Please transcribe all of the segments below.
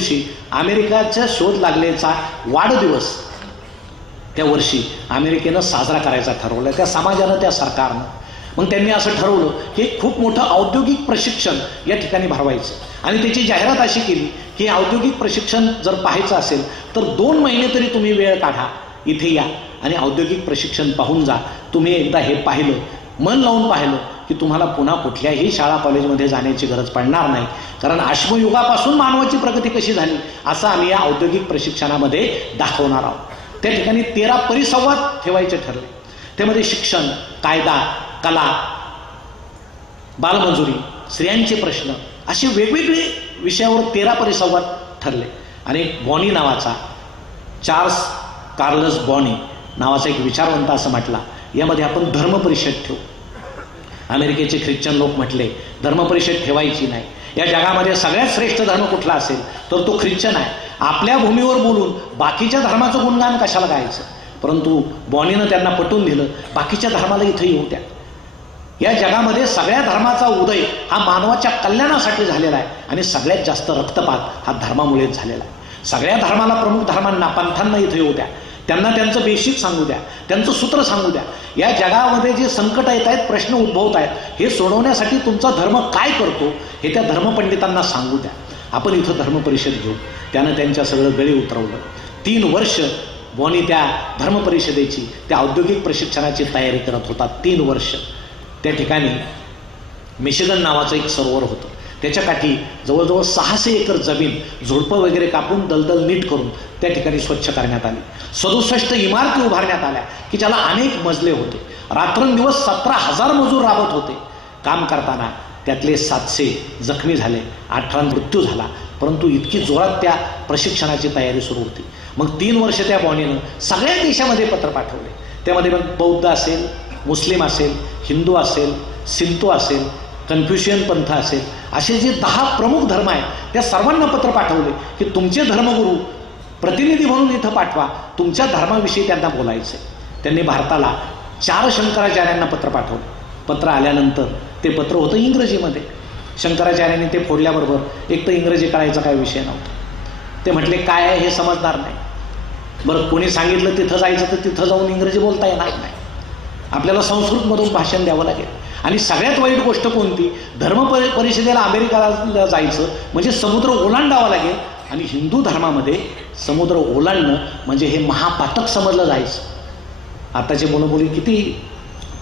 दिवशी अमेरिकेचा शोध लागलेचा वाढदिवस त्या वर्षी अमेरिकेनं साजरा करायचा ठरवलं, त्या समाजानं, त्या सरकारनं. मग त्यांनी असं ठरवलं की खूप मोठं औद्योगिक प्रशिक्षण या ठिकाणी भरवायचं आणि त्याची जाहिरात अशी केली की औद्योगिक प्रशिक्षण जर पाहायचं असेल तर 2 महिने तरी तुम्ही वेळ काढा, इथे या आणि औद्योगिक प्रशिक्षण पाहून जा. तुम्ही एकदा हे पाहिलं, मन लावून पाहिलं की तुम्हाला पुन्हा कुठल्याही शाळा कॉलेजमध्ये जाण्याची गरज पडणार नाही, कारण अश्मयुगापासून मानवाची प्रगती कशी झाली असं आम्ही या औद्योगिक प्रशिक्षणामध्ये दाखवणार आहोत. त्या ठिकाणी 13 परिसंवाद ठेवायचे ठरले. त्यामध्ये शिक्षण, कायदा, कला, बालमजुरी, स्त्रियांचे प्रश्न असे वेगवेगळे विषयावर 13 परिसंवाद ठरले. आणि बॉनी नावाचा, चार्ल्स कार्लस बॉनी नावाचा एक विचारवंत असं म्हटला, यामध्ये आपण धर्मपरिषद ठेवू. अमेरिकेचे ख्रिश्चन लोक म्हटले धर्मपरिषद ठेवायची नाही, या जगामध्ये सगळ्यात श्रेष्ठ धर्म कुठला असेल तर तो ख्रिश्चन आहे. आपल्या भूमीवर बोलून बाकीच्या धर्माचं गुणगान कशाला गायचं. परंतु बॉनीनं त्यांना पटवून दिलं बाकीच्या धर्माला इथं येऊ द्या. या जगामध्ये सगळ्या धर्माचा उदय हा मानवाच्या कल्याणासाठी झालेला आहे आणि सगळ्यात जास्त रक्तपात हा धर्मामुळेच झालेला आहे. सगळ्या धर्माला, प्रमुख धर्मांना, पंथांना इथं येऊ द्या, त्यांना त्यांचं बेसिक सांगू द्या, त्यांचं सूत्र सांगू द्या. या जगामध्ये जे संकट येत आहेत, प्रश्न उद्भवत आहेत, हे सोडवण्यासाठी तुमचा धर्म काय करतो हे त्या धर्मपंडितांना सांगू द्या. आपण इथं धर्मपरिषद घेऊ. त्यानं त्यांच्या सगळं गळे उतरवलं. 3 वर्ष बॉनी त्या धर्मपरिषदेची, त्या औद्योगिक प्रशिक्षणाची तयारी करत होता. 3 वर्ष. त्या ठिकाणी मिशिगन नावाचं एक सरोवर होतं, त्याच्या काठी जवळजवळ 600 एकर जमीन झुडपं वगैरे कापून दलदल नीट करून त्या ठिकाणी स्वच्छ करण्यात आली. 67 इमारती उभारण्यात आल्या की ज्याला अनेक मजले होते. रात्रंदिवस 17,000 मजूर राबत होते काम करताना. त्यातले 700 जखमी झाले, 18 मृत्यू झाला. परंतु इतकी जोरात त्या प्रशिक्षणाची तयारी सुरू होती. मग 3 वर्ष त्या बॉनीनं सगळ्या देशामध्ये पत्र पाठवले. त्यामध्ये मग बौद्ध असेल, मुस्लिम असेल, हिंदू असेल, सिंतो असेल, कन्फ्युशियन पंथ असेल, असे जे 10 प्रमुख धर्म आहेत त्या सर्वांना पत्र पाठवले की तुमचे धर्मगुरू प्रतिनिधी म्हणून इथं पाठवा, तुमच्या धर्माविषयी त्यांना बोलायचं. त्यांनी भारताला 4 शंकराचार्यांना पत्र पाठवले. पत्र आल्यानंतर ते पत्र होतं इंग्रजीमध्ये. शंकराचार्यांनी ते फोडल्याबरोबर एक तर इंग्रजी कळायचा काय विषय नव्हता. ते म्हटले काय आहे हे समजणार नाही. बरं, कोणी सांगितलं तिथं जायचं तर तिथं जाऊन इंग्रजी बोलता येणार नाही, आपल्याला संस्कृतमधून भाषण द्यावं लागेल. आणि सगळ्यात वाईट गोष्ट कोणती, धर्म परिषदेला अमेरिकेला जायचं म्हणजे समुद्र ओलांडावा लागेल. आणि हिंदू धर्मामध्ये समुद्र ओलांडणं म्हणजे हे महापातक समजलं जायचं. आताचे मुलं किती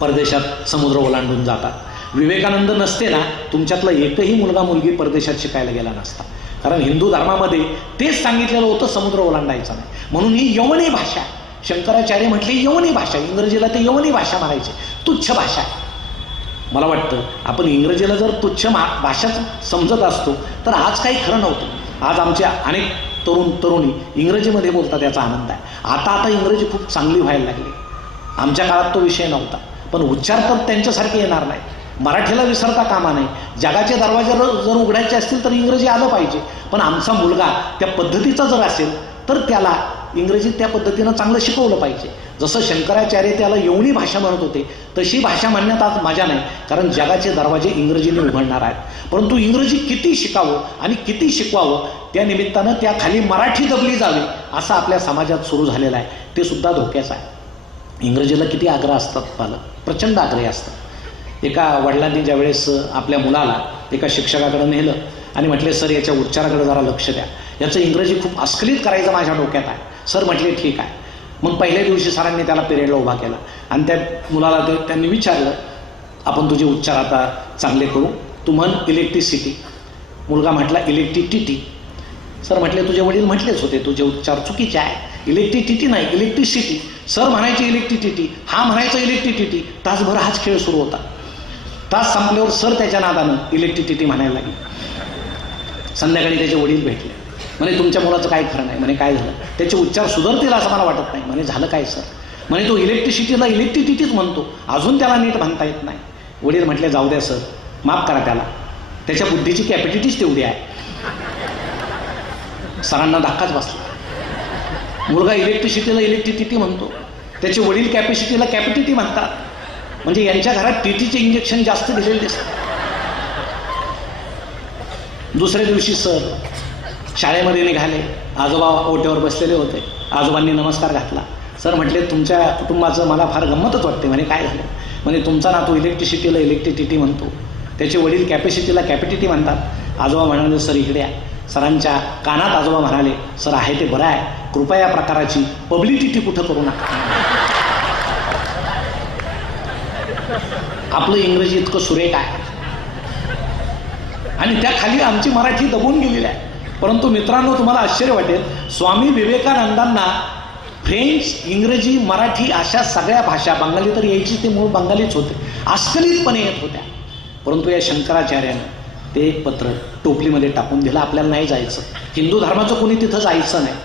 परदेशात समुद्र ओलांडून जातात. विवेकानंद नसते ना, तुमच्यातला एकही मुलगा मुलगी परदेशात शिकायला गेला नसता. कारण हिंदू धर्मामध्ये तेच सांगितलेलं होतं, समुद्र ओलांडायचा नाही. म्हणून ही यवनी भाषा, शंकराचार्य म्हटले यवनी भाषा, इंग्रजीला ते यवनी भाषा म्हणायचे, तुच्छ भाषा. मला वाटतं आपण इंग्रजीला जर तुच्छ भाषाच समजत असतो तर आज काही खरं नव्हतं. आज आमचे अनेक तरुणी इंग्रजीमध्ये बोलतात, याचा आनंद आहे. आता इंग्रजी खूप चांगली व्हायला लागली. आमच्या काळात तो विषय नव्हता, पण उच्चार तर त्यांच्यासारखे येणार नाही. मराठीला विसरता कामा नाही. जगाचे दरवाजे जर उघडायचे असतील तर इंग्रजी आलं पाहिजे. पण आमचा मुलगा त्या पद्धतीचा जर असेल तर त्याला इंग्रजी त्या पद्धतीनं चांगलं शिकवलं पाहिजे. जसं शंकराचार्य त्याला यवनी भाषा म्हणत होते तशी भाषा म्हणण्यात आज मजा नाही, कारण जगाचे दरवाजे इंग्रजीने उघडणार आहेत. परंतु इंग्रजी किती शिकावं आणि किती शिकवावं त्या निमित्तानं त्या खाली मराठी दबली जावी असं आपल्या समाजात सुरू झालेलं आहे. ते सुद्धा धोक्याचं आहे. इंग्रजीला किती आग्रह असतात, पालक प्रचंड आग्रही असतात. एका वडिलांनी ज्यावेळेस आपल्या मुलाला एका शिक्षकाकडे नेलं आणि म्हटले सर याच्या उच्चाराकडे जरा लक्ष द्या, याचं इंग्रजी खूप अस्खलित करायचं माझ्या डोक्यात आहे. सर म्हटले ठीक आहे. मग पहिल्या दिवशी सरांनी त्याला पिरियडला उभा केला आणि त्या मुलाला त्यांनी विचारलं आपण तुझे उच्चार आता चांगले करू, तू म्हण इलेक्ट्रिसिटी. मुलगा म्हटला इलेक्ट्रिसिटी. सर म्हटले तुझे वडील म्हटलेच होते तुझे उच्चार चुकीचे आहे, इलेक्ट्रिसिटी नाही इलेक्ट्रिसिटी. सर म्हणायचे इलेक्ट्रिसिटी, हा म्हणायचं इलेक्ट्रिसिटी. तासभर हाच खेळ सुरू होता. तास संपल्यावर सर त्याच्या नादानं इलेक्ट्रिसिटी म्हणायला लागली. संध्याकाळी त्याचे वडील भेटले. म्हणे तुमच्या मुलाचं काय खरं नाही. म्हणे काय झालं, त्याचे उच्चार सुधारतील असं मला वाटत नाही. म्हणे झालं काय सर. म्हणे तो इलेक्ट्रिसिटीला इलेक्ट्रिसिटीच म्हणतो, अजून त्याला नीट म्हणता येत नाही. वडील म्हटले जाऊ द्या सर, माफ करा त्याला, त्याच्या बुद्धीची कॅपॅसिटीच तेवढी आहे. सरांना धक्काच बसला. मुलगा इलेक्ट्रिसिटीला इलेक्ट्रिसिटी म्हणतो, त्याचे वडील कॅपॅसिटीला कॅपॅसिटी म्हणतात. म्हणजे यांच्या घरात टीटीचे इंजेक्शन जास्त दिलेले दिसतात. दुसऱ्या दिवशी सर शाळेमध्ये निघाले, आजोबा ओट्यावर बसलेले होते. आजोबांनी नमस्कार घातला. सर म्हटले, तुमच्या कुटुंबाचं मला फार गंमतच वाटते. म्हणे काय झालं? म्हणे तुमचा नातू इलेक्ट्रिसिटीला इलेक्ट्रिसिटी म्हणतो, त्याचे वडील कॅपॅसिटीला कॅपॅसिटी म्हणतात. आजोबा म्हणाले, सर इकडे आहे. सरांच्या कानात आजोबा म्हणाले, सर आहे ते बरं आहे, कृपया या प्रकाराची पब्लिसिटी कुठं करू नका. आपलं इंग्रजी इतकं सुरेख आहे आणि त्या खाली आमची मराठी दबून गेलेली आहे. परंतु मित्रांनो, तुम्हाला आश्चर्य वाटेल, स्वामी विवेकानंदांना फ्रेंच, इंग्रजी, मराठी अशा सगळ्या भाषा, बंगाली तर यायची, ते मूळ बंगालीच होते, अस्खलितपणे येत होत्या. परंतु या शंकराचार्यानं ते एक पत्र टोपलीमध्ये टाकून दिलं, आपल्याला नाही जायचं, हिंदू धर्माचं कोणी तिथं जायचं नाही.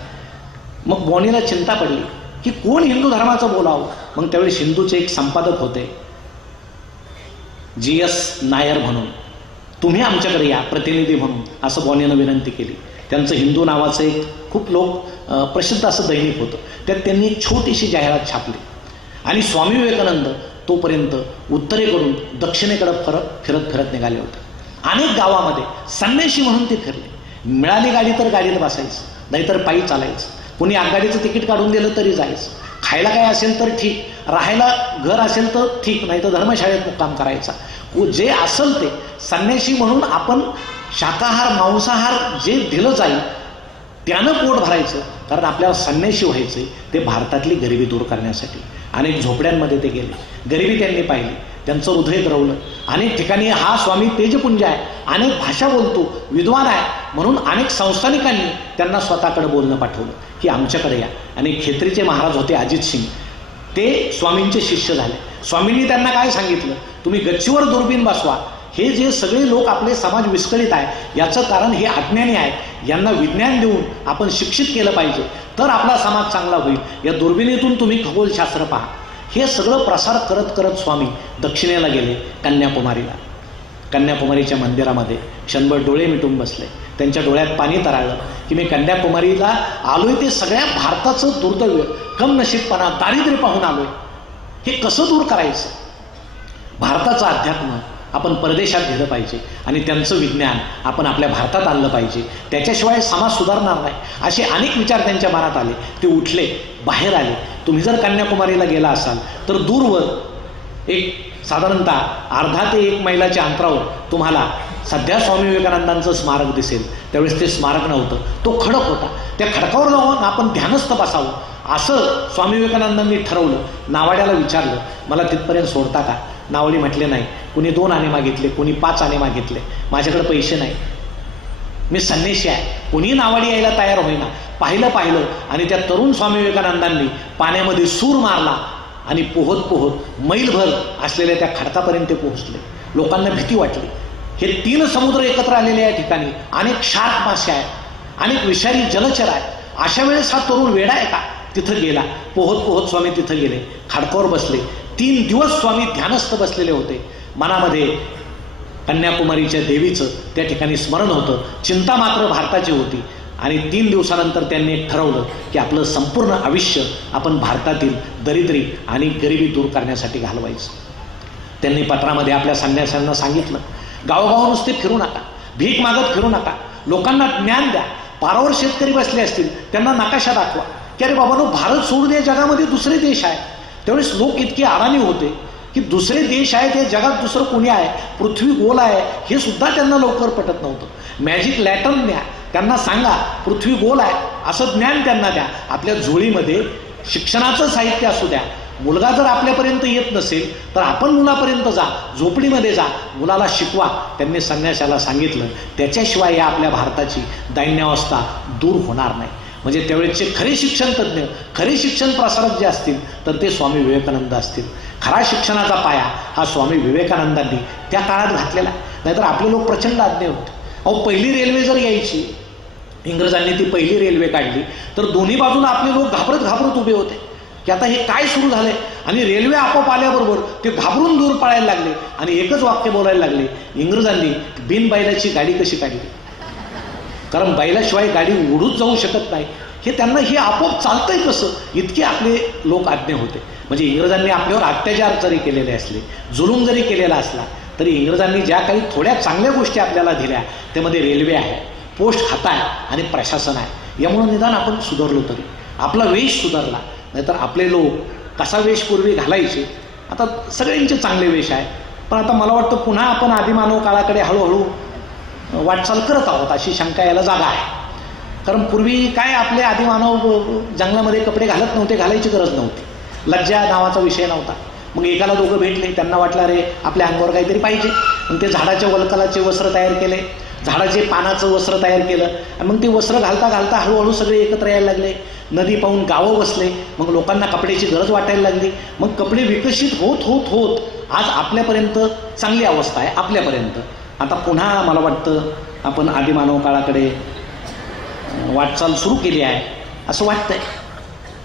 मग बॉनीला चिंता पडली की कोण हिंदू धर्माचं बोलावं. मग त्यावेळी हिंदूचे एक संपादक होते, GS नायर म्हणून, तुम्ही आमच्याकडे या प्रतिनिधी म्हणून, असं बॉनीनं विनंती केली. त्यांचं हिंदू नावाचं एक खूप प्रसिद्ध असं दैनिक होतं. त्यात त्यांनी एक छोटीशी जाहिरात छापली आणि स्वामी विवेकानंद तोपर्यंत उत्तरेकडून दक्षिणेकडे फिरत फिरत निघाले होते. अनेक गावामध्ये संन्याशी म्हणून ते फिरले. मिळाली गाडी तर गाडीत बसायचं, नाहीतर पायी चालायचं. कुणी आगगाडीचं तिकीट काढून दिलं तरी जायचं. खायला काय असेल तर ठीक, राहायला घर असेल तर ठीक, नाही तर धर्मशाळेत मुक्काम करायचा. जे असेल ते संन्याशी म्हणून आपण शाकाहार, मांसाहार जे दिलं जाईल त्यानं पोट भरायचं. कारण आपल्याला संन्याशी व्हायचंय ते भारतातली गरिबी दूर करण्यासाठी. अनेक झोपड्यांमध्ये ते गेले, गरिबी त्यांनी पाहिली, त्यांचं हृदय द्रवलं. अनेक ठिकाणी हा स्वामी तेजपुंज आहे, अनेक भाषा बोलतो, विद्वान आहे म्हणून अनेक संस्थानिकांनी त्यांना स्वतःकडे बोलणं पाठवलं की आमच्याकडे या. आणि खेत्रीचे महाराज होते अजित सिंग, ते स्वामींचे शिष्य झाले. स्वामींनी त्यांना काय सांगितलं, तुम्ही गच्चीवर दुर्बीण बसवा. हे जे सगळे लोक आपले समाज विस्कळीत आहे याचं कारण हे अज्ञानी आहे, यांना विज्ञान देऊन आपण शिक्षित केलं पाहिजे, तर आपला समाज चांगला होईल. या दुर्बिणीतून तुम्ही खगोलशास्त्र पहा. हे सगळं प्रसार करत करत स्वामी दक्षिणेला गेले, कन्याकुमारीला. कन्याकुमारीच्या मंदिरामध्ये क्षणभर डोळे मिटून बसले. त्यांच्या डोळ्यात पाणी तरळलं की मी कन्याकुमारीला आलोय ते सगळ्या भारताचं दुर्दैव, कमनशीबपणा, दारिद्र्य पाहून आलोय. हे कसं दूर करायचं? भारताचं अध्यात्म आपण परदेशात दिलं पाहिजे आणि त्यांचं विज्ञान आपण आपल्या भारतात आणलं पाहिजे, त्याच्याशिवाय समाज सुधारणार नाही. असे अनेक विचार त्यांच्या मनात आले. ते उठले, बाहेर आले. तुम्ही जर कन्याकुमारीला गेला असाल तर दूरवर एक साधारणतः अर्धा ते 1 मैलाच्या अंतरावर तुम्हाला सध्या स्वामी विवेकानंदांचं स्मारक दिसेल. त्यावेळेस ते स्मारक नव्हतं, तो खडक होता. त्या खडकावर जाऊन आपण ध्यानस्थ बसावं असं स्वामी विवेकानंदांनी ठरवलं. नावाड्याला विचारलं, मला तिथपर्यंत सोडता का? नावडी म्हटले नाही. कुणी 2 आणे मागितले, कुणी 5 आणे मागितले. माझ्याकडे पैसे नाही, मी संन्याशी आहे. कुणी नावाडी यायला तयार होईना. पाहिलं आणि त्या तरुण स्वामी विवेकानंदांनी पाण्यामध्ये सूर मारला आणि पोहत पोहत मैलभर असलेल्या त्या खडकापर्यंत ते पोहोचले. लोकांना भीती वाटली. हे 3 समुद्र एकत्र आलेले या ठिकाणी अनेक शार्क मासे आहेत, अनेक विषारी जलचर आहेत. अशा वेळेस हा तरुण वेडा आहे का? तिथं गेला. पोहत पोहत स्वामी तिथं गेले, खडकावर बसले. 3 दिवस स्वामी ध्यानस्थ बसलेले होते. मनामध्ये कन्याकुमारीच्या देवीचं त्या ठिकाणी स्मरण होतं. चिंता मात्र भारताची होती. आणि 3 दिवसानंतर त्यांनी ठरवलं की आपलं संपूर्ण आयुष्य आपण भारतातील दरिद्री आणि गरिबी दूर करण्यासाठी घालवायचं. त्यांनी पत्रामध्ये आपल्या संन्याशांना सांगितलं, गावोगाव नुसते फिरू नका, भीक मागत फिरू नका, लोकांना ज्ञान द्या. पारावर शेतकरी बसले असतील त्यांना नकाशा दाखवा की अरे बाबांनो, भारत सोडून या जगामध्ये दुसरे देश आहेत. त्यावेळेस लोक इतके अडाणी होते की दुसरे देश आहेत, या जगात दुसरं कोणी आहे, पृथ्वी गोल आहे हे सुद्धा त्यांना लवकर पटत नव्हतं. मॅजिक लॅटर्न द्या, त्यांना सांगा पृथ्वी गोल आहे असं ज्ञान त्यांना द्या. आपल्या झोळीमध्ये शिक्षणाचं साहित्य असू द्या. मुलगा जर आपल्यापर्यंत येत नसेल तर आपण मुलापर्यंत जा, झोपडीमध्ये जा, मुलाला शिकवा. त्यांनी संन्याशाला सांगितलं. त्याच्याशिवाय या आपल्या भारताची दैन्यावस्था दूर होणार नाही. म्हणजे त्यावेळेचे खरे शिक्षण तज्ज्ञ, खरे शिक्षण प्रसारक जे असतील तर ते स्वामी विवेकानंद असतील. खरा शिक्षणाचा पाया हा स्वामी विवेकानंदांनी त्या काळात घातलेला. नाहीतर आपले लोक प्रचंड अज्ञ होते. अहो, पहिली रेल्वे जर यायची, इंग्रजांनी ती पहिली रेल्वे काढली तर दोन्ही बाजूला आपले लोक घाबरत घाबरत उभे होते की आता हे काय सुरू झालंय. आणि रेल्वे आपोआप आल्याबरोबर ते घाबरून दूर पळायला लागले आणि एकच वाक्य बोलायला लागले, इंग्रजांनी बिनबैलाची गाडी कशी काढली. कारण बैलाशिवाय गाडी उडूच जाऊ शकत नाही. हे त्यांना हे आपोआप चालतंय कसं, इतके आपले लोक अज्ञ होते. म्हणजे इंग्रजांनी आपल्यावर अत्याचार जरी केलेले असले, जुलूम जरी केलेला असला तरी इंग्रजांनी ज्या काही थोड्या चांगल्या गोष्टी आपल्याला दिल्या त्यामध्ये रेल्वे आहे, पोस्ट खाताय आणि प्रशासन आहे, यामुळे निदान आपण सुधारलो तरी, आपला वेश सुधारला. नाहीतर आपले लोक कसा वेश पूर्वी घालायचे, आता सगळ्यांचे चांगले वेश आहे, पण आता मला वाटतं पुन्हा आपण आदिमानव काळाकडे हळूहळू वाटचाल करत आहोत अशी शंका याला जागा आहे. कारण पूर्वी काय आपले आदिमानव जंगलामध्ये कपडे घालत नव्हते, घालायची गरज नव्हती, लज्जा नावाचा विषय नव्हता. मग एकाला दोघं भेटले, त्यांना वाटलं अरे आपल्या अंगावर काहीतरी पाहिजे, मग ते झाडाच्या वलकलाचे वस्त्र तयार केले, झाडाचे पानाचं वस्त्र तयार केलं, आणि मग ते वस्त्र घालता घालता हळूहळू सगळे एकत्र यायला लागले. नदी पाहून गावं बसले, मग लोकांना कपड्याची गरज वाटायला लागली. मग कपडे विकसित होत होत होत आज आपल्यापर्यंत चांगली अवस्था आहे आपल्यापर्यंत. आता पुन्हा मला वाटतं आपण आदिमानव काळाकडे वाटचाल सुरू केली आहे असं वाटतंय.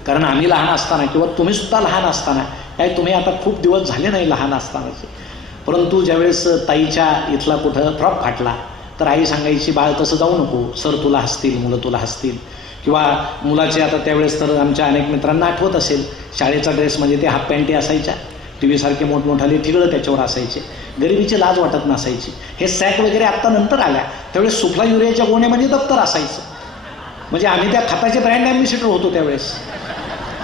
कारण आम्ही लहान असताना किंवा तुम्ही सुद्धा लहान असताना, काय तुम्ही आता खूप दिवस झाले नाही लहान असतानाचे, परंतु ज्यावेळेस ताईच्या इथला कुठं फ्रॉक फाटला तर आई सांगायची बाळ तसं जाऊ नको, सर तुला हसतील, मुलं तुला हसतील. किंवा मुलाचे आता त्यावेळेस तर आमच्या अनेक मित्रांना आठवत असेल, शाळेचा ड्रेस म्हणजे ते हाफ पॅन्टी असायच्या, टी व्हीसारखे मोठमोठाले ठिगळं त्याच्यावर असायचे, गरिबीची लाज वाटत नसायची. हे सॅक वगैरे आत्ता नंतर आल्या, त्यावेळेस सुफला युरियाच्या गोण्यामध्ये दप्तर असायचं, म्हणजे आम्ही त्या खताचे ब्रँड ॲम्बॅसिडर होतो त्यावेळेस.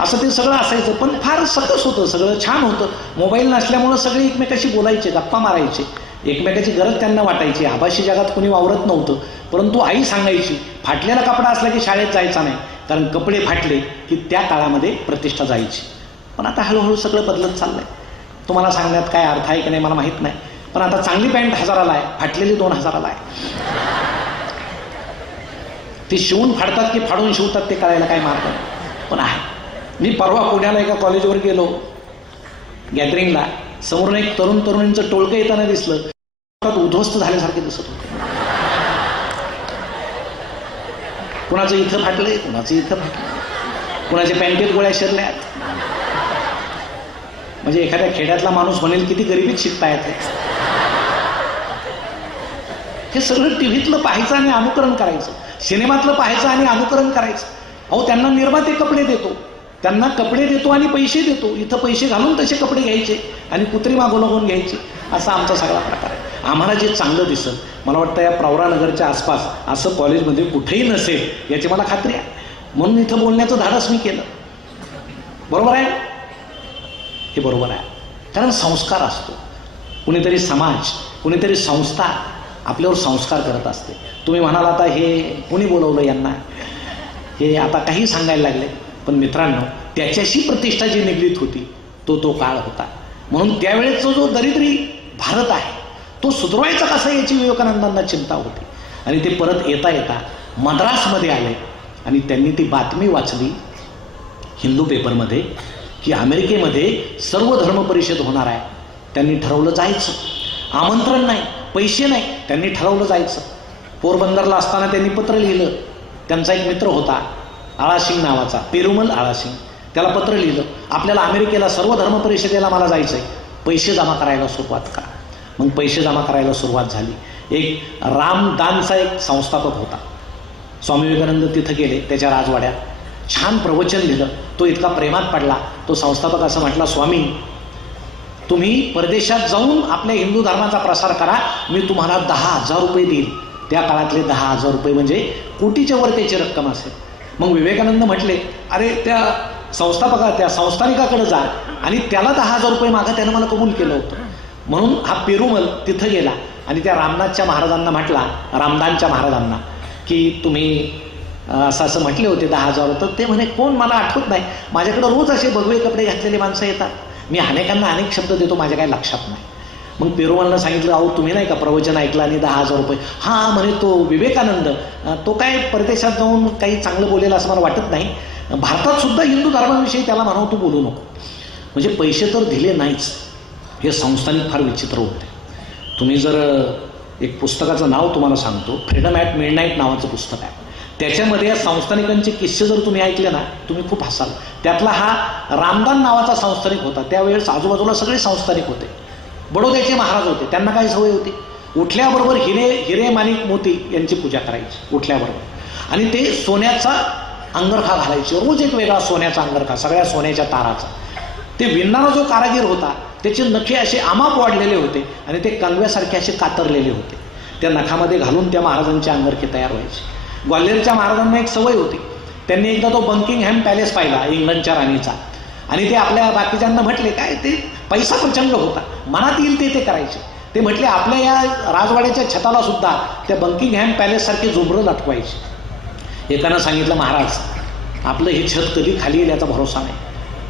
असं ते सगळं असायचं, पण फार सकस होतं, सगळं छान होतं. मोबाईल नसल्यामुळं सगळे एकमेकाशी बोलायचे, गप्पा मारायचे, एकमेकाची गरज त्यांना वाटायची. आभासी जगात कोणी वावरत नव्हतं, परंतु आई सांगायची फाटलेला कपडा असला की शाळेत जायचा नाही, कारण कपडे फाटले की त्या काळामध्ये प्रतिष्ठा जायची. पण आता हळूहळू सगळं बदलत चाललंय. तुम्हाला सांगण्यात काय अर्थ आहे की नाही मला माहीत नाही, पण आता चांगली पॅन्ट 1000ला आहे, फाटलेली 2000ला आहे. ती शिवून फाडतात की फाडून शिवतात ते कळायला काय मार्ग नाही, पण आहे. मी परवा पुण्याला एका कॉलेजवर गेलो गॅदरिंगला, समोरून एक तरुणींचं टोळकं येताना दिसलं, उद्ध्वस्त झाल्यासारखे दिसत होते. कुणाचं इथं फाटलंय, कुणाचं इथं फाटलं, कुणाच्या पॅन्टीत गोळ्या शिरल्यात. म्हणजे एखाद्या खेड्यातला माणूस म्हणेल किती गरिबीत शिकता येते. हे सगळं टीव्हीतलं पाहायचं आणि अनुकरण करायचं, सिनेमातलं पाहायचं आणि अनुकरण करायचं. अहो त्यांना निर्माते कपडे देतो, त्यांना कपडे देतो आणि पैसे देतो, इथं पैसे घालून तसे कपडे घ्यायचे आणि कुत्री मागून घ्यायची, असा आमचा सगळा प्रकार आहे. आम्हाला जे चांगलं दिसेल, मला वाटतं या प्रवरानगरच्या आसपास असं कॉलेजमध्ये कुठेही नसेल याची मला खात्री आहे, म्हणून इथं बोलण्याचं धाडस मी केलं. बरोबर आहे, हे बरोबर आहे. कारण संस्कार असतो, कुणीतरी समाज, कुणीतरी संस्था आपल्यावर संस्कार करत असते. तुम्ही म्हणाल आता हे कोणी बोलवलं यांना, हे आता काही सांगायला लागले, पण मित्रांनो त्याच्याशी प्रतिष्ठा जी निगडीत होती तो काळ होता. म्हणून त्यावेळेचा जो दरिद्री भारत आहे तो सुधारायचा कसा याची विवेकानंदांना चिंता होती. आणि ते परत येता येता मद्रासमध्ये आले आणि त्यांनी ती बातमी वाचली हिंदू पेपरमध्ये की अमेरिकेमध्ये सर्व धर्म परिषद होणार आहे. त्यांनी ठरवलं जायचं, आमंत्रण नाही, पैसे नाही, त्यांनी ठरवलं जायचं. पोरबंदरला असताना त्यांनी पत्र लिहिलं, त्यांचा एक मित्र होता आळासिंग नावाचा, पेरुमल आळासिंग, त्याला पत्र लिहिलं, आपल्याला अमेरिकेला सर्व धर्म परिषदेला मला जायचंय, पैसे जमा करायला सुरुवात करा. मग पैसे जमा करायला सुरुवात झाली. एक रामदानचा एक संस्थापक होता, स्वामी विवेकानंद तिथं गेले त्याच्या राजवाड्यात, छान प्रवचन लिहिलं. तो इतका प्रेमात पडला, तो संस्थापक असं म्हटला, स्वामी तुम्ही परदेशात जाऊन आपल्या हिंदू धर्माचा प्रसार करा, मी तुम्हाला 10,000 रुपये देईल. त्या काळातले 10,000 रुपये म्हणजे कोटीच्या वर त्याची रक्कम असेल. मग विवेकानंद म्हटले, अरे त्या त्या संस्थानिकाकडे जा आणि त्याला 10,000 रुपये मागा, त्यानं मला कबूल केलं होतं. म्हणून हा पेरुमल तिथं गेला आणि त्या रामनाथच्या महाराजांना म्हटला, रामदानच्या महाराजांना, की तुम्ही असं म्हटले होते 10,000. तर ते म्हणे, कोण मला आठवत नाही, माझ्याकडे रोज असे भगवे कपडे घातलेले माणसं येतात, मी अनेकांना अनेक शब्द देतो, माझ्या काही लक्षात नाही. मग पेरुमलनं सांगितलं, अहो तुम्ही नाही का प्रवचन ऐकलं आणि 10,000 रुपये. हां म्हणे, तो विवेकानंद तो काय परदेशात जाऊन काही चांगलं बोलेल असं मला वाटत नाही, भारतात सुद्धा हिंदू धर्माविषयी त्याला म्हणावं तू बोलू नको. म्हणजे पैसे तर दिले नाहीच. हे संस्थानिक फार विचित्र होते. तुम्ही जर एक पुस्तकाचं नाव तुम्हाला सांगतो, फ्रीडम ॲट मिडनाईट नावाचं पुस्तक आहे, त्याच्यामध्ये या संस्थानिकांचे किस्से जर तुम्ही ऐकले ना तुम्ही खूप हसाल. त्यातला हा रामदान नावाचा संस्थानिक होता. त्यावेळेस आजूबाजूला सगळे संस्थानिक होते, बडोद्याचे महाराज होते. त्यांना काय सवय होती, उठल्याबरोबर हिरे माणिक मोती यांची पूजा करायची उठल्याबरोबर, आणि ते सोन्याचा अंगरखा घालायचे, रोज एक वेगळा सोन्याचा अंगरखा, सगळ्या सोन्याच्या ताराचा. ते विणणारा जो कारागीर होता त्याचे नखे असे आमाप वाढलेले होते आणि ते कंगव्यासारखे असे कातरलेले होते. त्या नखामध्ये घालून त्या महाराजांची अंगरखी तयार व्हायची. ग्वाल्हेरच्या महाराजांना एक सवय होती. त्यांनी एकदा तो बकिंगहॅम पॅलेस पाहिला इंग्लंडच्या राणीचा, आणि ते आपल्या बाकीच्यांना म्हटले, काय ते पैसा प्रचंड होता, मनात येईल ते करायचे. ते म्हटले आपल्या या राजवाड्याच्या छताला सुद्धा त्या बकिंगहॅम पॅलेस सारखे झुंबरं लटकवायचे. एकानं सांगितलं, महाराज आपलं हे छत कधी खाली येईल याचा भरोसा नाही,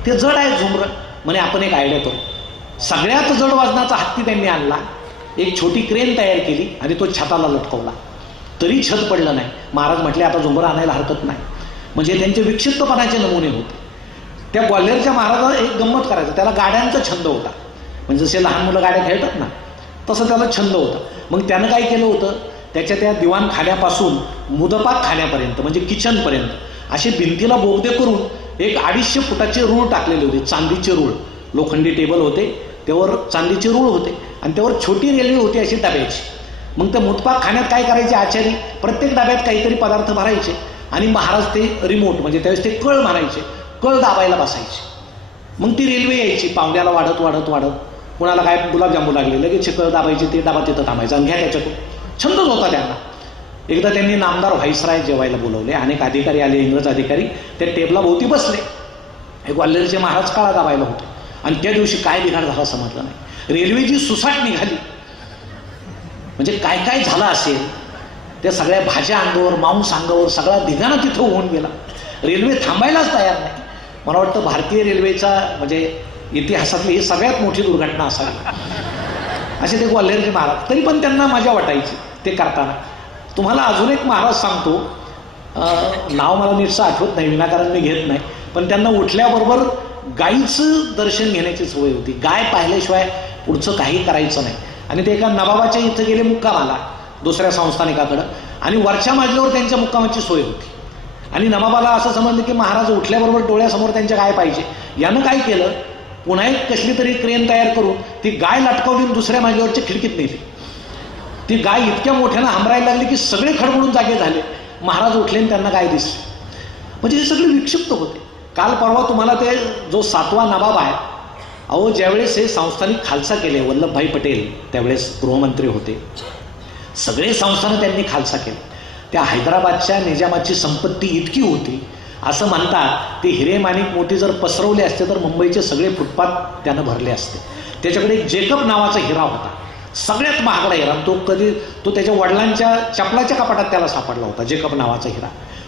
ते जड आहे झुंबरं. म्हणे आपण एक आयडिया करू. सगळ्यात जड वजनाचा हत्ती त्यांनी आणला, एक छोटी क्रेन तयार केली आणि तो छताला लटकवला, तरी छत पडलं नाही. महाराज म्हटले आता झुंबरं आणायला हरकत नाही. म्हणजे त्यांचे विक्षिप्तपणाचे नमुने होते. त्या ग्वाल्हेरच्या महाराजाला एक गंमत करायचं, त्याला गाड्यांचा छंद होता. म्हणजे जसे लहान मुलं गाड्या खेळतात ना, तसं त्याला छंद होता. मग त्यानं काय केलं होतं, त्याच्या त्या दिवाणखान्यापासून मुदपाक खाण्यापर्यंत म्हणजे किचनपर्यंत असे भिंतीला बोगदे करून एक 250 फुटाचे रूळ टाकलेले होते, चांदीचे रूळ. लोखंडी टेबल होते, त्यावर चांदीचे रूळ होते आणि त्यावर छोटी रेल्वे होती अशी डब्याची. मग त्या मुदपाक खाण्यात काय करायचे आचारी, प्रत्येक डब्यात काहीतरी पदार्थ भरायचे आणि महाराज ते रिमोट म्हणजे त्यावेळेस ते कळ म्हणायचे, कळ दाबायला बसायचे. मग ती रेल्वे यायची पावड्याला वाढत वाढत वाढत, कुणाला काय गुलाबजामू लागले लगेच कळ दाबायचे, ते डाबा तिथं थांबायचं आणि घ्या त्याच्यातून. छंदच होता त्यांना. एकदा त्यांनी नामदार व्हाईसराय जेवायला बोलवले, अनेक अधिकारी आले, इंग्रज अधिकारी त्या टेबला भोवती बसले. हे ग्वाल्हेरचे महाराज काळा दाबायला होते आणि त्या दिवशी काय बिघाड झाला समजलं नाही. रेल्वेची सुसाट निघाली, म्हणजे काय काय झालं असेल, त्या सगळ्या भाज्या अंगावर, मांस अंगावर, सगळा धिगाणा तिथं होऊन गेला. रेल्वे थांबायलाच तयार नाही. मला वाटतं भारतीय रेल्वेचा म्हणजे इतिहासातली ही सगळ्यात मोठी दुर्घटना असावी असे ते ग्वाल्हेरचे महाराज. तरी पण त्यांना मजा वाटायची ते करताना. तुम्हाला अजून एक महाराज सांगतो, नाव मला नीटचं आठवत नाही, विनाकारण मी घेत नाही, पण त्यांना उठल्याबरोबर गायीचं दर्शन घेण्याची सवय होती. गाय पाहिल्याशिवाय पुढचं काही करायचं नाही. आणि ते एका नवाबाच्या इथं गेले मुक्कामाला दुसऱ्या संस्थानिकाकडं, आणि वरच्या मजल्यावर त्यांच्या मुक्कामाची सोय होती. आणि नवाबाला असं समजलं की महाराज उठल्याबरोबर डोळ्यासमोर त्यांच्या गाय पाहिजे. यानं काय केलं, पुन्हा एक कसली तरी क्रेन तयार करून ती गाय लटकावली दुसऱ्या मजल्यावरच्या खिडकीत नेली. ती गाय इतक्या मोठ्यानं हमरायला लागली की सगळे खडबडून जागे झाले. महाराज उठले आणि त्यांना गाय दिसली. म्हणजे हे सगळे विक्षिप्त होते. काल परवा तुम्हाला ते जो 7वा नवाब आहे, अहो ज्यावेळेस हे संस्थानिक खालसा केले, वल्लभभाई पटेल त्यावेळेस गृहमंत्री होते, सगळे संस्थानं त्यांनी खालसा केले. त्या हैदराबादच्या निजामाची संपत्ती इतकी होती, असं म्हणतात ते हिरे माणिक मोती जर पसरवले असते तर मुंबईचे सगळे फुटपाथ त्यानं भरले असते. त्याच्याकडे एक जेकब नावाचा हिरा होता, सगळ्यात महागडा हिरा. तो त्याच्या वडिलांच्या चपलाच्या कपाटात त्याला सापडला होता, जेकब नावाचा हिरा.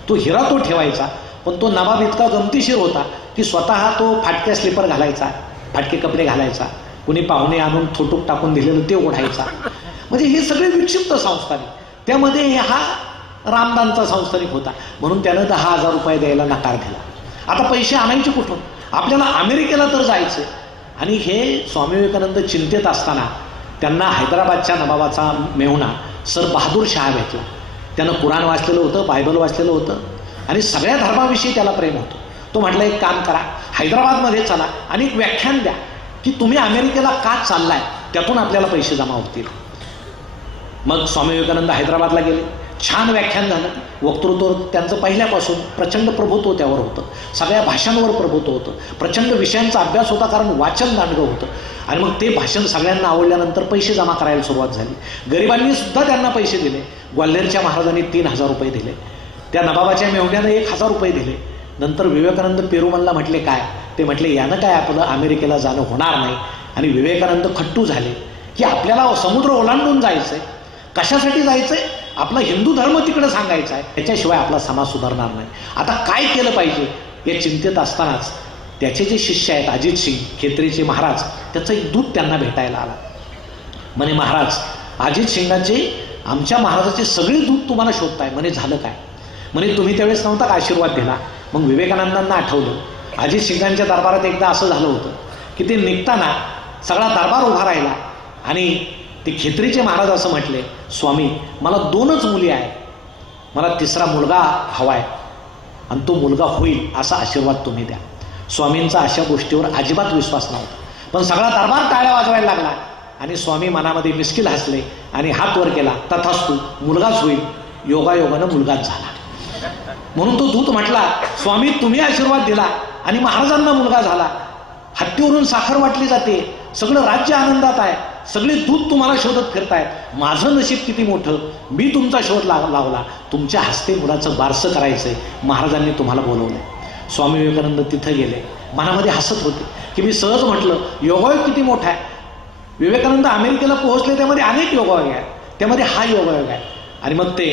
तो हिरा तो ठेवायचा, पण तो नवाब इतका गमतीशीर होता की स्वतः तो फाटक्या स्लीपर घालायचा, फाटके कपडे घालायचा, कुणी पाहुणे आणून थोटूक टाकून दिलेलं ते ओढायचा. म्हणजे हे सगळे विक्षिप्त संस्थानिक. त्यामध्ये हा रामदानचा संस्थानिक होता, म्हणून त्यानं 10,000 रुपये द्यायला नकार दिला. आता पैसे आणायचे कुठून, आपल्याला अमेरिकेला तर जायचं. आणि हे स्वामी विवेकानंद चिंतेत असताना त्यांना हैदराबादच्या नवाबाचा मेहुणा सर बहादूर शाह भेटला. त्यानं कुराण वाचलेलं होतं, बायबल वाचलेलं होतं आणि सगळ्या धर्माविषयी त्याला प्रेम होतं. तो म्हटलं एक काम करा, हैदराबादमध्ये चला आणि एक व्याख्यान द्या की तुम्ही अमेरिकेला का चाललाय, त्यातून आपल्याला पैसे जमा होतील. मग स्वामी विवेकानंद हैदराबादला गेले. छान व्याख्यान झालं. वक्तृत्व त्यांचं पहिल्यापासून प्रचंड प्रभुत्व त्यावर होतं, सगळ्या भाषांवर प्रभुत्व होतं, प्रचंड विषयांचा अभ्यास होता, कारण वाचन दांडगं होतं. आणि मग ते भाषण सगळ्यांना आवडल्यानंतर पैसे जमा करायला सुरुवात झाली. गरिबांनी सुद्धा त्यांना पैसे दिले. ग्वाल्हेरच्या महाराजांनी 3,000 रुपये दिले. त्या नवाबाच्या मेहुण्यानं 1,000 रुपये दिले. नंतर विवेकानंद पेरुमलला म्हटले काय, ते म्हटले यानं काय आपलं अमेरिकेला जाणं होणार नाही. आणि विवेकानंद खट्टू झाले की आपल्याला समुद्र ओलांडून जायचंय. कशासाठी जायचंय, आपला हिंदू धर्म तिकडे सांगायचा आहे, त्याच्याशिवाय आपला समाज सुधारणार नाही. आता काय केलं पाहिजे या चिंतेत असतानाच त्याचे जे शिष्य आहेत अजित सिंग खेत्रीचे महाराज, त्याचं एक दूत त्यांना भेटायला आला. म्हणे महाराज अजित सिंगाचे आमच्या महाराजाचे सगळे दूत तुम्हाला शोधताय. म्हणे झालं काय, म्हणे तुम्ही त्यावेळेस नव्हता का आशीर्वाद दिला. मग विवेकानंदांना आठवलं अजित सिंगांच्या दरबारात एकदा असं झालं होतं की ते निघताना सगळा दरबार उभा राहिला आणि ते खेत्रीचे महाराज असं म्हटले, स्वामी मला 2च मुली आहेत, मला 3रा मुलगा हवाय आणि तो मुलगा होईल असा आशीर्वाद तुम्ही द्या. स्वामींचा अशा गोष्टीवर अजिबात विश्वास नव्हता, पण सगळा दरबार टाळ्या वाजवायला लागला आणि स्वामी मनामध्ये मिस्किल हसले आणि हात वर केला, तथास्तु मुलगाच होईल. योगायोगानं मुलगाच झाला. म्हणून तो दूत म्हटला, स्वामी तुम्ही आशीर्वाद दिला आणि महाराजांना मुलगा झाला, हत्तीवरून साखर वाटली जाते, सगळं राज्य आनंदात आहे, सगळे दूत तुम्हाला शोधत फिरतायत, माझं नशीब किती मोठं, मी तुमचा शोध लावला, तुमच्या हस्ते मुलाचं बारसं करायचंय, महाराजांनी तुम्हाला बोलवलंय. स्वामी विवेकानंद तिथं गेले, मनामध्ये हसत होते की मी सहज म्हटलं योगायोग किती मोठा आहे. विवेकानंद अमेरिकेला पोहोचले, त्यामध्ये अनेक योगायोग आहेत, त्यामध्ये हा योगायोग आहे. आणि मग ते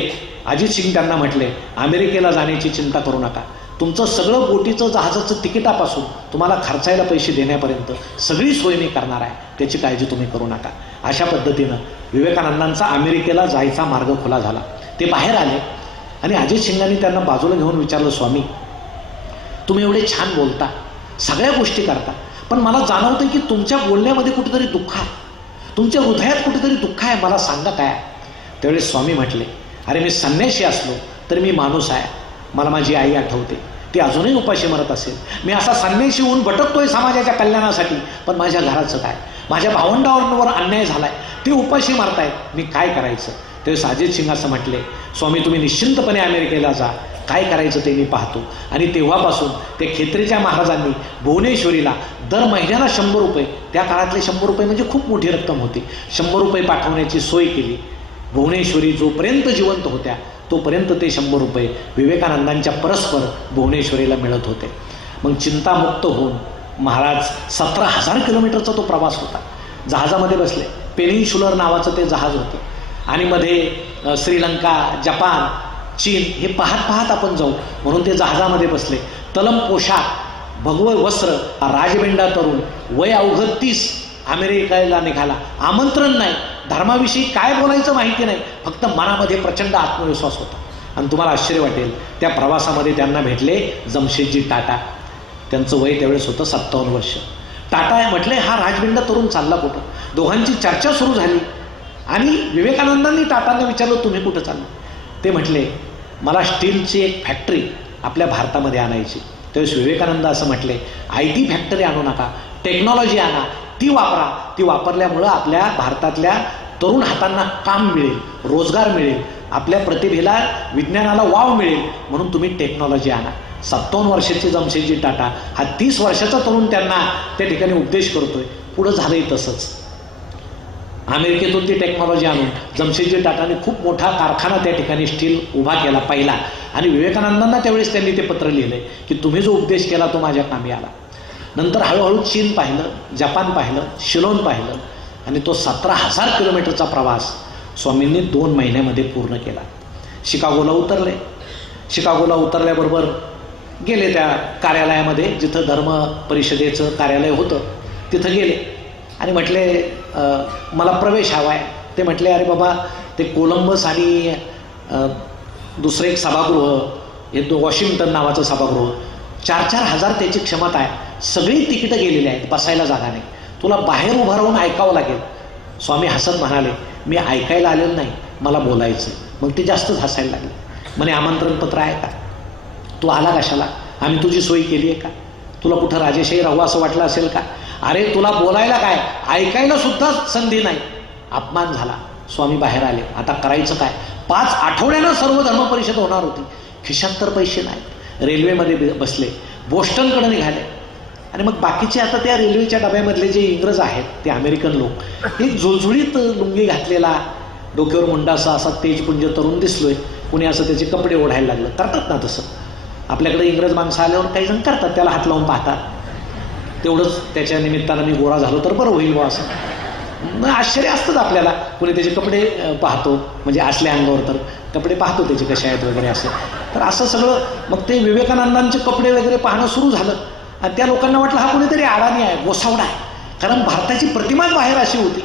अजित सिंग त्यांना म्हटले, अमेरिकेला जाण्याची चिंता करू नका, तुमचं सगळं बोटीचं जहाजाचं तिकिटापासून तुम्हाला खर्चायला पैसे देण्यापर्यंत सगळी सोय मी करणार आहे, त्याची काळजी तुम्ही करू नका. अशा पद्धतीनं विवेकानंदांचा अमेरिकेला जायचा मार्ग खुला झाला. ते बाहेर आले आणि अजित सिंगांनी त्यांना बाजूला घेऊन विचारलं, स्वामी तुम्ही एवढे छान बोलता, सगळ्या गोष्टी करता, पण मला जाणवतं की तुमच्या बोलण्यामध्ये कुठेतरी दुःख आहे, तुमच्या हृदयात कुठेतरी दुःख आहे, मला सांगा काय. त्यावेळेस स्वामी म्हटले, अरे मी संन्यासी असलो तर मी माणूस आहे, मला माझी आई आठवते, ती अजूनही उपाशी मरत असेल. मी असा संन्यासी होऊन भटकतोय समाजाच्या कल्याणासाठी, पण माझ्या घराचं काय, माझ्या भावंडांवर अन्याय झालाय, ते उपाशी मारतायत, मी काय करायचं. त्यावेळेस अजित सिंग असं म्हटले, स्वामी तुम्ही निश्चिंतपणे अमेरिकेला जा, काय करायचं ते मी पाहतो. आणि तेव्हापासून ते खेत्रीच्या महाराजांनी भुवनेश्वरीला दर महिन्याला 100 रुपये, त्या काळातले 100 रुपये म्हणजे खूप मोठी रक्कम होती, 100 रुपये पाठवण्याची सोय केली. भुवनेश्वरी जोपर्यंत जिवंत होत्या तोपर्यंत ते 100 रुपये विवेकानंदांच्या परस्पर भुवनेश्वरीला मिळत होते. मग चिंतामुक्त होऊन महाराज 17,000 किलोमीटरचा तो प्रवास होता. जहाजामध्ये बसले, पेनिन्शुलर नावाचं ते जहाज होतं आणि मध्ये श्रीलंका, जपान, चीन हे पाहत पाहत आपण जाऊ म्हणून ते जहाजामध्ये बसले. तलम पोशाख, भगवं वस्त्र, राजबेंडा तरुण, वय अवघं 30, अमेरिकेला निघाला. आमंत्रण नाही, धर्माविषयी काय बोलायचं माहिती नाही, फक्त मनामध्ये प्रचंड आत्मविश्वास होता. आणि तुम्हाला आश्चर्य वाटेल, त्या प्रवासामध्ये त्यांना भेटले जमशेदजी टाटा. त्यांचं वय त्यावेळेस होतं 57 वर्ष. टाटा म्हटले, हा राजबेंडा तरुण चालला कुठं. दोघांची चर्चा सुरू झाली आणि विवेकानंदांनी टाटांना विचारलं, तुम्ही कुठं चाललं. ते म्हटले, मला स्टीलची एक फॅक्टरी आपल्या भारतामध्ये आणायची. त्यावेळेस विवेकानंद असं म्हटले, IT फॅक्टरी आणू नका, टेक्नॉलॉजी आणा, ती वापरा, ती वापरल्यामुळं आपल्या भारतातल्या तरुण हातांना काम मिळेल, रोजगार मिळेल, आपल्या प्रतिभेला, विज्ञानाला वाव मिळेल, म्हणून तुम्ही टेक्नॉलॉजी आणा. 57 वर्षाचे जमशेदजी टाटा हा 30 वर्षाचा तरुण त्यांना त्या ठिकाणी उपदेश करतोय. पुढं झालंय तसंच. अमेरिकेतून ती टेक्नॉलॉजी आणून जमशेदजी टाटाने खूप मोठा कारखाना त्या ठिकाणी स्टील उभा केला पहिला. आणि विवेकानंदांना त्यावेळेस त्यांनी ते पत्र लिहिलंय की तुम्ही जो उपदेश केला तो माझ्या कामी आला. नंतर हळूहळू चीन पाहिलं, जपान पाहिलं, शिलोन पाहिलं आणि तो 17,000 किलोमीटरचा प्रवास स्वामींनी 2 महिन्यामध्ये पूर्ण केला. शिकागोला उतरले. शिकागोला उतरल्याबरोबर गेले त्या कार्यालयामध्ये, जिथं धर्म परिषदेचं कार्यालय होतं तिथं गेले आणि म्हटले, मला प्रवेश हवा आहे. ते म्हटले, अरे बाबा ते कोलंबस आणि दुसरं एक सभागृह, हे वॉशिंग्टन नावाचं सभागृह, 4-4 हजार त्याची क्षमता आहे, सगळी तिकीटं गेलेली आहेत, बसायला जागा नाही, तुला बाहेर उभं राहून ऐकावं लागेल. स्वामी हसत म्हणाले, मी ऐकायला आलेलो नाही, मला बोलायचं. मग ते जास्तच हसायला लागले. म्हणे, आमंत्रण पत्र आहे का, तू आला कशाला, आम्ही तुझी सोय केली आहे का, तुला कुठं राजेशाही राहू असं वाटलं असेल का, अरे तुला बोलायला काय, ऐकायला सुद्धा संधी नाही. अपमान झाला. स्वामी बाहेर आले. आता करायचं काय. 5 आठवड्यानं सर्व धर्म परिषद होणार होती, खिशात तर पैसे नाही. रेल्वेमध्ये बसले, बोस्टनकडे निघाले. आणि मग बाकीचे आता त्या रेल्वेच्या डब्यामधले जे इंग्रज आहेत, ते अमेरिकन लोक, एक जुळजुळीत लुंगी घातलेला, डोक्यावर मुंडासा असा तेजपुंज तरुण दिसलोय, कुणी असं त्याचे कपडे ओढायला लागलं. करतात ना तसं, आपल्याकडे इंग्रज माणसं आल्यावर काही जण करतात, त्याला हात लावून पाहतात. तेवढंच त्याच्या निमित्तानं मी गोळा झालो तर बरं होईल बा असं आश्चर्य असतंच आपल्याला. कुणी त्याचे कपडे पाहतो, म्हणजे असल्या अंगावर तर कपडे पाहतो त्याचे कसे आहेत वगैरे असं. तर असं सगळं मग ते विवेकानंदांचे कपडे वगैरे पाहणं सुरू झालं. आणि त्या लोकांना वाटलं हा कुणीतरी अडाणी आहे, गोसावडा आहे. कारण भारताची प्रतिमाच बाहेर अशी होती,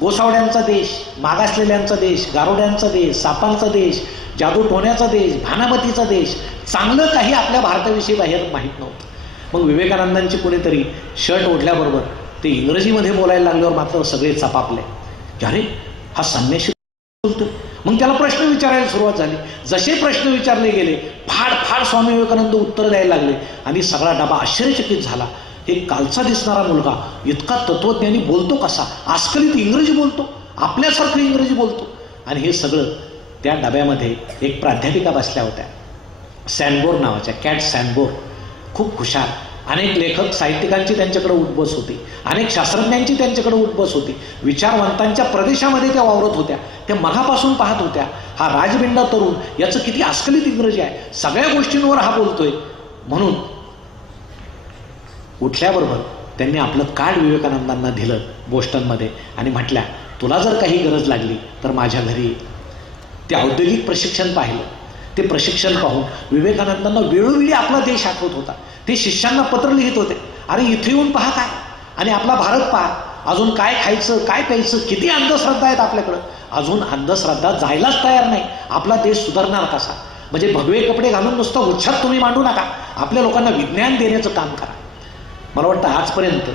गोसावड्यांचा देश, मागासलेल्यांचा देश, गारोड्यांचा देश, सापांचा देश, जादू टोण्याचा देश, भानामतीचा देश, चांगलं काही आपल्या भारताविषयी बाहेर माहीत नव्हतं. मग विवेकानंदांची कुणीतरी शर्ट ओढल्याबरोबर ते इंग्रजीमध्ये बोलायला लागल्यावर मात्र सगळे चपापले की अरे हा संन्यासी बोलतोय. मग त्याला प्रश्न विचारायला सुरुवात झाली. जसे प्रश्न विचारले गेले, फाड फाड स्वामी विवेकानंद उत्तर द्यायला लागले आणि सगळा डबा आश्चर्यचकित झाला. हे कालचा दिसणारा मुलगा इतका तत्वज्ञानी बोलतो कसा, आजकालित इंग्रजी बोलतो, आपल्यासारखं इंग्रजी बोलतो. आणि हे सगळं त्या डब्यामध्ये एक प्राध्यापिका बसल्या होत्या, सॅनबोर नावाच्या, कॅट सॅनबोर, खूप हुशार अनेक लेखक साहित्यिकांची त्यांच्याकडे उठबस होती, अनेक शास्त्रज्ञांची त्यांच्याकडे उठबस होती, विचारवंतांच्या प्रदेशामध्ये त्या वावरत होत्या, त्या मघापासून पाहत होत्या हा राजबिंडा तरुण याचं किती अस्खलित इंग्रजी आहे, सगळ्या गोष्टींवर हा बोलतोय. म्हणून उठल्याबरोबर त्यांनी आपलं कार्ड विवेकानंदांना दिलं बोस्टनमध्ये आणि म्हटल्या, तुला जर काही गरज लागली तर माझ्या घरी ये. ते औद्योगिक प्रशिक्षण पाहिलं. ते प्रशिक्षण पाहून विवेकानंदांना वेळोवेळी आपला देश आठवत होता. ते शिष्यांना पत्र लिहित होते, अरे इथे येऊन पहा काय, आणि आपला भारत पहा, अजून काय खायचं काय प्यायचं, किती अंधश्रद्धा आहेत आपल्याकडं, अजून अंधश्रद्धा जायलाच तयार नाही, आपला देश सुधारणार कसा. म्हणजे भगवे कपडे घालून नुसतं उच्छाद तुम्ही मांडू नका, आपल्या लोकांना विज्ञान देण्याचं काम करा. मला वाटतं आजपर्यंत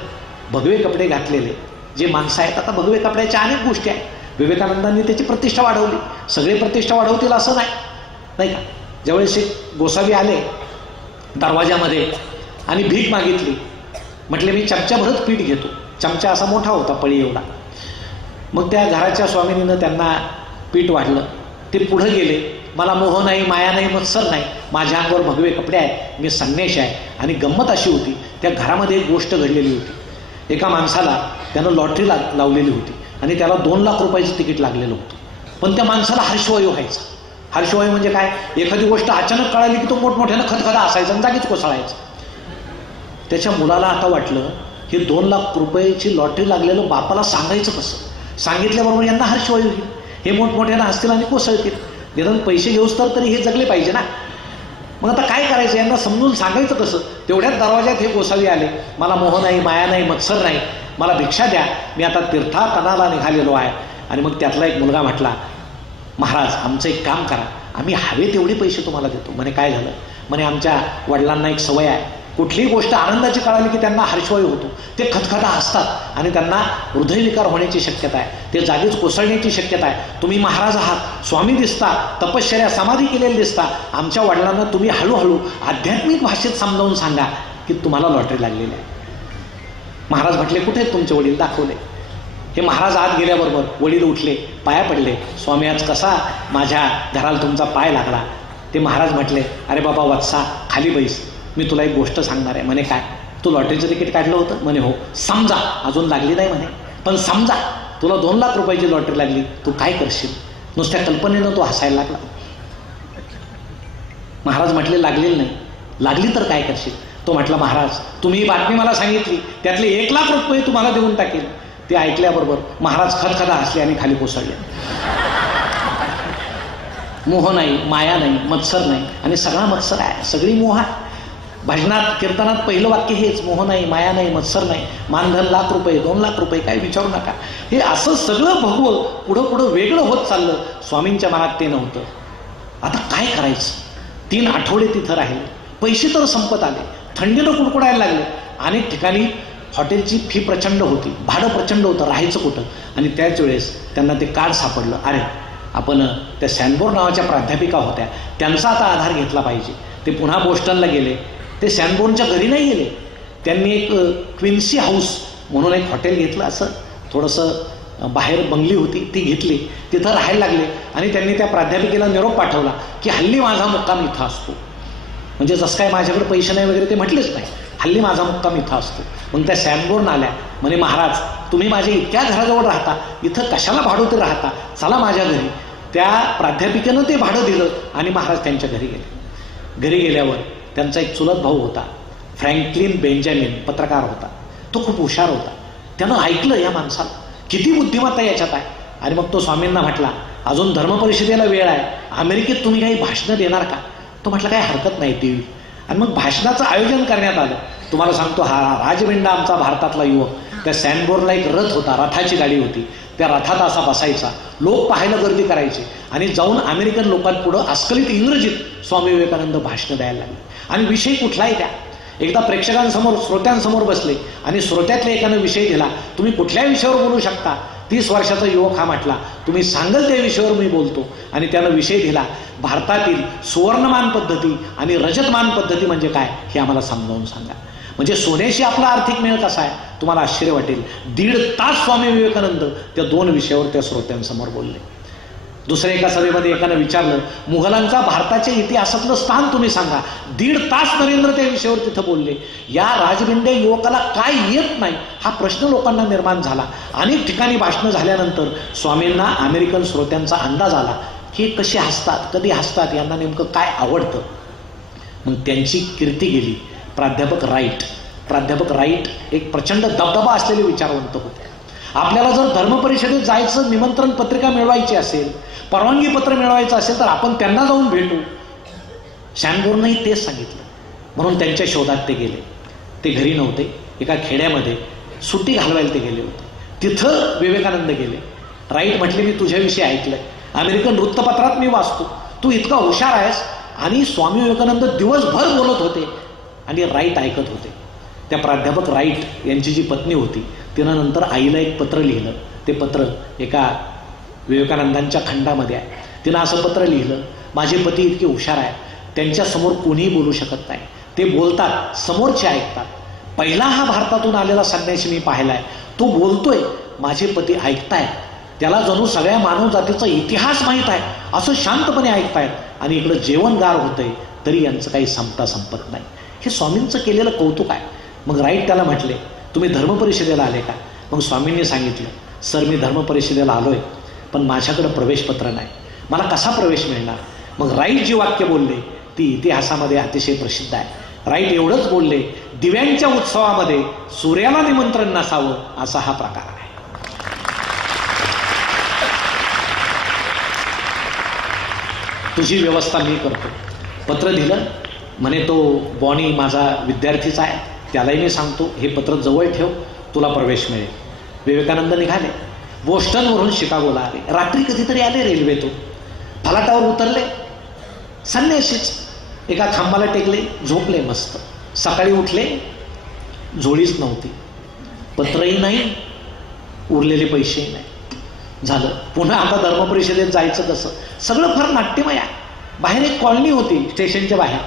भगवे कपडे घातलेले जे माणसं आहेत, आता भगवे कपड्याच्या अनेक गोष्टी आहेत, विवेकानंदांनी त्याची प्रतिष्ठा वाढवली. सगळे प्रतिष्ठा वाढवतील असं नाही का. ज्यावेळेस एक गोसावी आले दरवाजामध्ये आणि भीक मागितली, म्हटले मी चमच्याभरच पीठ घेतो. चमचा असा मोठा होता, पळी एवढा. मग त्या घराच्या स्वामिनीनं त्यांना पीठ वाढलं. ते पुढे गेले, मला मोह नाही, माया नाही, मत्सर नाही, माझ्या अंगावर भगवे कपडे आहेत, मी संन्याशी आहे. आणि गंमत अशी होती, त्या घरामध्ये एक गोष्ट घडलेली होती. एका माणसाला त्यानं लॉटरी लावलेली होती आणि त्याला 2 लाख रुपयाचं तिकीट लागलेलं होतं. पण त्या माणसाला हर्षवायू व्हायचा. हर्षवायू म्हणजे काय, एखादी गोष्ट अचानक कळाली की तो मोठमोठ्यानं खदखदा असायचा आणि जागीच कोसळायचा. त्याच्या मुलाला आता वाटलं हे 2 लाख रुपयाची लॉटरी लागलेलं बापाला सांगायचं कसं, सांगितल्याबरोबर यांना हर्षवायू होईल, हे मोठमोठ्यानं हसतील आणि कोसळतील, निदान पैसे घेऊस तर तरी हे जगले पाहिजे ना. मग आता काय करायचं, यांना समजून सांगायचं कसं. तेवढ्याच दरवाज्यात हे गोसावी आले, मला मोह नाही, माया नाही, मत्सर नाही, मला भिक्षा द्या, मी आता तीर्थाटनाला निघालेलो आहे. आणि मग त्यातला एक मुलगा म्हटला, महाराज आमचं एक काम करा, आम्ही हवे तेवढे पैसे तुम्हाला देतो. म्हणे काय झालं, म्हणे आमच्या वडिलांना एक सवय आहे, कुठलीही गोष्ट आनंदाची कळाली की त्यांना हर्षवायू होतो, ते खदखदा असतात आणि त्यांना हृदयविकार होण्याची शक्यता आहे, ते जागीच कोसळण्याची शक्यता आहे. तुम्ही महाराज आहात, स्वामी दिसता, तपश्चर्या समाधी केलेली दिसता, आमच्या वडिलांना तुम्ही हळूहळू आध्यात्मिक भाषेत समजावून सांगा की तुम्हाला लॉटरी लागलेली आहे. महाराज म्हटले कुठे आहेत तुमचे वडील, दाखवले. हे महाराज आत गेल्याबरोबर वडील उठले, पाया पडले, स्वामी आज कसा माझ्या घराला तुमचा पाय लागला. ते महाराज म्हटले, अरे बाबा वत्सा खाली बैस, मी तुला एक गोष्ट सांगणार आहे. म्हणे काय, तू लॉटरीचं तिकीट काढलं होतं. म्हणे हो. समजा अजून लागली नाही म्हणे, पण समजा तुला 2 लाख रुपयाची लॉटरी लागली, तू काय करशील. नुसत्या कल्पनेनं तो हसायला लागला. महाराज म्हटले लागलेली नाही, लागली तर काय करशील. तो म्हटला, महाराज तुम्ही ही बातमी मला सांगितली, त्यातले 1 लाख रुपये तुम्हाला देऊन टाकेल. ते ऐकल्याबरोबर महाराज खदखदा हसले आणि खाली कोसळले. मोह नाही, माया नाही, मत्सर नाही, आणि सगळा मत्सर आहे, सगळी मोह आहे. भजनात कीर्तनात पहिलं वाक्य हेच, मोह नाही, माया नाही, मत्सर नाही, मानधन 1 लाख रुपये, 2 लाख रुपये, काय विचारू नका. हे असं सगळं भगवं पुढं पुढं वेगळं होत चाललं. स्वामींच्या मनात ते नव्हतं. आता काय करायचं. 3 आठवडे तिथं राहिले, पैसे तर संपत आले, थंडीनं कुडकुडायला लागले. अनेक ठिकाणी हॉटेलची फी प्रचंड होती, भाडं प्रचंड होतं, राहायचं कुठं. आणि त्याच वेळेस त्यांना ते कार्ड सापडलं, अरे आपण त्या सॅनबोर्न नावाच्या प्राध्यापिका होत्या, त्यांचा आता आधार घेतला पाहिजे. ते पुन्हा बोस्टनला गेले. ते सॅनबोर्नच्या घरी नाही गेले, त्यांनी एक क्विन्सी हाऊस म्हणून एक हॉटेल घेतलं, असं थोडंसं बाहेर बंगली होती ती घेतली, तिथं राहायला लागले. आणि त्यांनी त्या प्राध्यापिकेला निरोप पाठवला की हल्ली माझा मुक्काम इथं असतो. म्हणजे जसं काय माझ्याकडे पैसे नाही वगैरे ते म्हटलेच नाही, हल्ली माझा मुक्काम इथं असतो. मग त्या सॅनबोर्न आल्या, म्हणे महाराज तुम्ही माझ्या इतक्या घराजवळ राहता, इथं कशाला भाडोत्री राहता, चला माझ्या घरी. त्या प्राध्यापिकेनं ते भाडं दिलं आणि महाराज त्यांच्या घरी गेले. घरी गेल्यावर त्यांचा एक चुलत भाऊ होता, फ्रँकलिन बेंजामिन, पत्रकार होता. तो खूप हुशार होता. त्यानं ऐकलं या माणसाला, किती बुद्धिमत्ता याच्यात आहे. आणि मग तो स्वामींना म्हटला, अजून धर्मपरिषदेला वेळ आहे, अमेरिकेत तुम्ही काही भाषणं देणार का. तो म्हटलं काही हरकत नाही, टीव्ही. आणि मग भाषणाचं आयोजन करण्यात आलं. तुम्हाला सांगतो, हा राजबिंडा आमचा भारतातला युवक, त्या सॅनबोर्नला एक रथ होता, रथाची गाडी होती, त्या रथात असा बसायचा, लोक पाहायला गर्दी करायचे आणि जाऊन अमेरिकन लोकांपुढं अस्खलित इंग्रजीत स्वामी विवेकानंद भाषणं द्यायला लागले. आणि विषय कुठलाही द्या. एकदा प्रेक्षकांसमोर श्रोत्यांसमोर बसले आणि श्रोत्यातल्या एकानं विषय दिला, तुम्ही कुठल्या विषयावर बोलू शकता. 30 वर्षाचा युवक हा म्हटला, तुम्ही सांगाल त्या विषयावर मी बोलतो. आणि त्यानं विषय दिला, भारतातील सुवर्णमान पद्धती आणि रजतमान पद्धती म्हणजे काय हे आम्हाला समजावून सांगा. म्हणजे सोन्याशी आपला आर्थिक मेळ कसा आहे तुम्हाला आश्चर्य वाटेल. 1.5 तास स्वामी विवेकानंद त्या 2 विषयावर त्या श्रोत्यांसमोर बोलले. दुसऱ्या एका सभेमध्ये एकानं विचारलं, मुघलांचा भारताच्या इतिहासातलं स्थान तुम्ही सांगा. 1.5 तास नरेंद्र त्या विषयावर तिथं बोलले. या राजबिंडे युवकाला काय येत नाही हा प्रश्न लोकांना निर्माण झाला. अनेक ठिकाणी भाषणं झाल्यानंतर स्वामींना अमेरिकन श्रोत्यांचा अंदाज आला की कसे हसतात, कधी हसतात, यांना नेमकं काय आवडतं. मग त्यांची कीर्ती गेली. प्राध्यापक राईट एक प्रचंड दबदबा असलेले विचारवंत होते. आपल्याला जर धर्मपरिषदेत जायचं निमंत्रण पत्रिका मिळवायची असेल, परवानगी पत्र मिळवायचं असेल तर आपण त्यांना जाऊन भेटू. शॅनबोर्नही तेच सांगितलं. म्हणून त्यांच्या शोधात ते गेले. ते घरी नव्हते, एका खेड्यामध्ये सुट्टी घालवायला ते गेले होते. तिथं विवेकानंद गेले. राईट म्हटले, मी तुझ्याविषयी ऐकलंय, अमेरिकन वृत्तपत्रात मी वाचतो, तू इतका हुशार आहेस. आणि स्वामी विवेकानंद दिवसभर बोलत होते आणि राईट ऐकत होते. त्या प्राध्यापक राईट यांची जी पत्नी होती तिनं नंतर आईला एक पत्र लिहिलं. ते पत्र एका विवेकानंदांच्या खंडामध्ये आहे. तिनं असं पत्र लिहिलं, माझे पती इतके हुशार आहेत, त्यांच्यासमोर कोणीही बोलू शकत नाही, ते बोलतात, समोरचे ऐकतात. पहिला हा भारतातून आलेला संन्यासी मी पाहिलाय, तो बोलतोय, माझे पती ऐकतायत, त्याला जणू सगळ्या मानव जातीचा इतिहास माहीत आहे, असं शांतपणे ऐकतायत. आणि इकडं जेवण गार होतंय तरी यांचं काही संपत नाही. हे स्वामींचं केलेलं कौतुक आहे. मग राईट त्याला म्हटले, तुम्ही धर्मपरिषदेला आले का? मग स्वामींनी सांगितलं, सर मी धर्मपरिषदेला आलोय, पण माझ्याकडे प्रवेशपत्र नाही, मला कसा प्रवेश मिळणार? मग राईट जी वाक्य बोलले ती इतिहासामध्ये अतिशय प्रसिद्ध आहे. राईट एवढंच बोलले, दिव्यांच्या उत्सवामध्ये सूर्याला निमंत्रण नसावं असा हा प्रकार आहे. तुझी व्यवस्था मी करतो. पत्र दिलं. म्हणे तो बॉनी माझा विद्यार्थीचा आहे, त्यालाही मी सांगतो हे पत्र जवळ ठेव, तुला प्रवेश मिळेल. विवेकानंद निघाले. बोस्टनवरून शिकागोला आले. रात्री कधीतरी आले रेल्वेतून, फलाटावर उतरले, संन्यासीच एका खांबाला टेकले, झोपले मस्त. सकाळी उठले, झोळीच नव्हती, पत्रही नाही, उरलेले पैसेही नाही. झालं. पुन्हा आता धर्मपरिषदेत जायचं कसं? सगळं फार नाट्यमय आहे. बाहेर एक कॉलनी होती स्टेशनच्या बाहेर,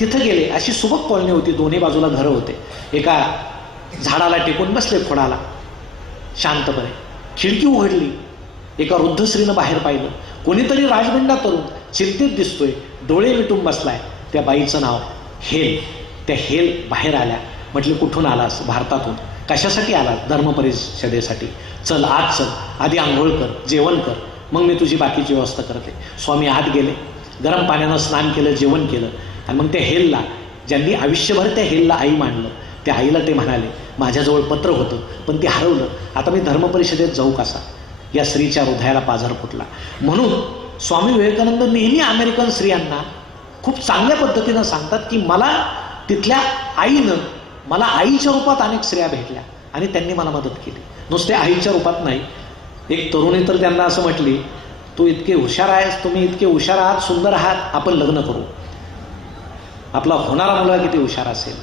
तिथं गेले. अशी सुबक कॉलनी होती, दोन्ही बाजूला घरं होते. एका झाडाला टेकून बसले खोडाला शांतपणे. खिडकी उघडली. एका वृद्ध स्त्रीनं बाहेर पाहिलं. कोणीतरी राजबिंडा तरुण चिंतित दिसतोय, डोळे मिटून बसलाय. त्या बाईचं नाव हेल. त्या हेल बाहेर आल्या. म्हटले, कुठून आलास? भारतातून. कशासाठी आला? धर्मपरिषदेसाठी. चल आत चल, आधी आंघोळ कर, जेवण कर, मग मी तुझी बाकीची व्यवस्था करते. स्वामी आत गेले, गरम पाण्यानं स्नान केलं, जेवण केलं. आणि मग त्या हेलला, ज्यांनी आयुष्यभर त्या हेलला आई मानलं, त्या आईला ते म्हणाले, माझ्याजवळ पत्र होतं पण ते हरवलं, आता मी धर्मपरिषदेत जाऊ कसा? या स्त्रीच्या हृदयाला पाझर फुटला. म्हणून स्वामी विवेकानंद नेहमी अमेरिकन स्त्रियांना खूप चांगल्या पद्धतीनं सांगतात की मला तिथल्या आईनं, मला आईच्या रूपात अनेक स्त्रिया भेटल्या आणि त्यांनी मला मदत केली, नुसते आईच्या रूपात नाही. एक तरुणी तर त्यांना असं म्हटली, तू इतके हुशार आहेस, तुम्ही इतके हुशार आहात, सुंदर आहात, आपण लग्न करू. आपला होणारा मुलगा किती हुशार असेल.